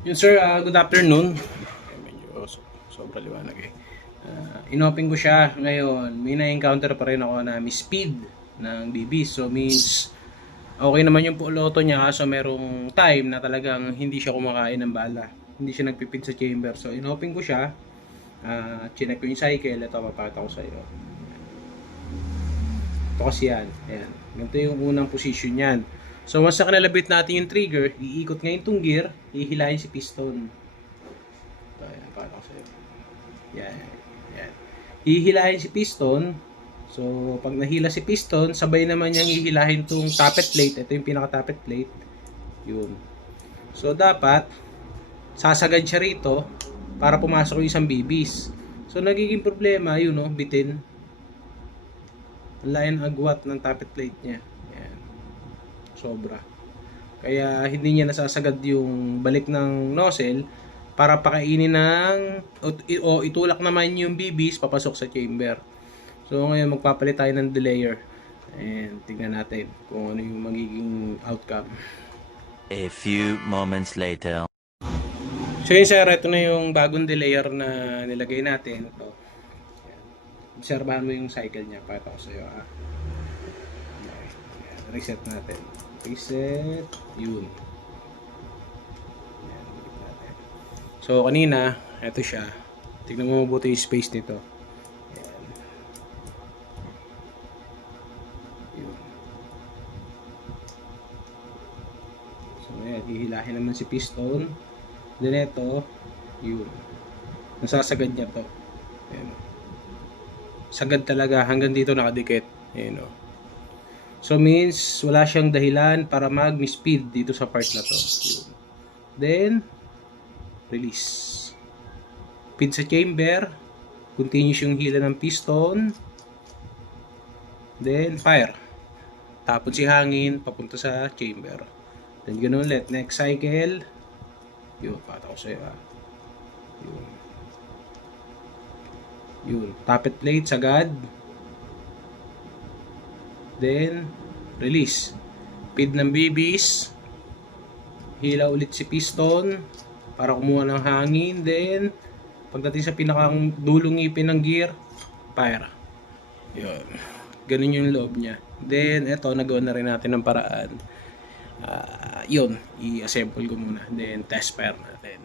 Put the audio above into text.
Yun sir, good afternoon. Medyo sobrang liwanag eh. Inopen ko siya ngayon. May na-encounter pa rin ako na speed ng BB. So means okay naman yung puluto niya kaso merong time na talagang hindi siya kumakain ng bala. Hindi siya nagpipid sa chamber. So inopen ko siya. Chinek ko yung cycle. Ito papakita ko sa iyo. Ito kasi yan. Ayan. Ganito yung unang position yan. So once na kinalabit natin yung trigger, iikot ngayon itong gear, ihilahin si piston. Ito, ayan, pakita ko sa'yo. Yan, yan. Hihilahin si piston. So, pag nahila si piston, sabay naman niyang hihilahin itong tappet plate. Ito yung pinaka-tappet plate. Yun. So, dapat, sasagad siya rito para pumasok yung isang bibis. So, nagiging problema, yun, no, bitin. Ang layan agwat ng tappet plate niya. Yan. Sobra. Kaya hindi niya nasasagad yung balik ng nozzle para pakainin ng o itulak naman yung bibis papasok sa chamber. So ngayon magpapalit tayo ng delayer. And tingnan natin kung ano yung magiging outcome. A few moments later. So yun sir, ito na yung bagong delayer na nilagay natin. Ito. Obserbahan mo yung cycle niya. Pakita ko sa iyo. Reset natin. Reset. Yun. Ayan, balik natin. So, kanina, ito siya. Tignan mo mabuti yung space nito. Ayan. Yun. So, ayan. Hihilahin naman si piston. Then, ito. Yun. Nasasagad niya to. Ayan. Sagad talaga. Hanggang dito nakadikit. Ayan o. So means wala siyang dahilan para mag-speed dito sa part na to. Yun. Then release. Feed sa chamber. Continuous yung hila ng piston. Then fire. Tapon si hangin papunta sa chamber. Then ganun ulit. Next cycle. Yun, pata ko sa'yo ha. Yun. Yun. Tappet plate sagad. Then, release. Feed ng bibis. Hila ulit si piston para kumuha ng hangin. Then, pagdating sa pinakang dulong ngipin ng gear, fire. Yun. Ganun yung loob niya. Then, eto, nagawa na rin natin ng paraan. Yun, i-assemble ko muna. Then, test fire natin.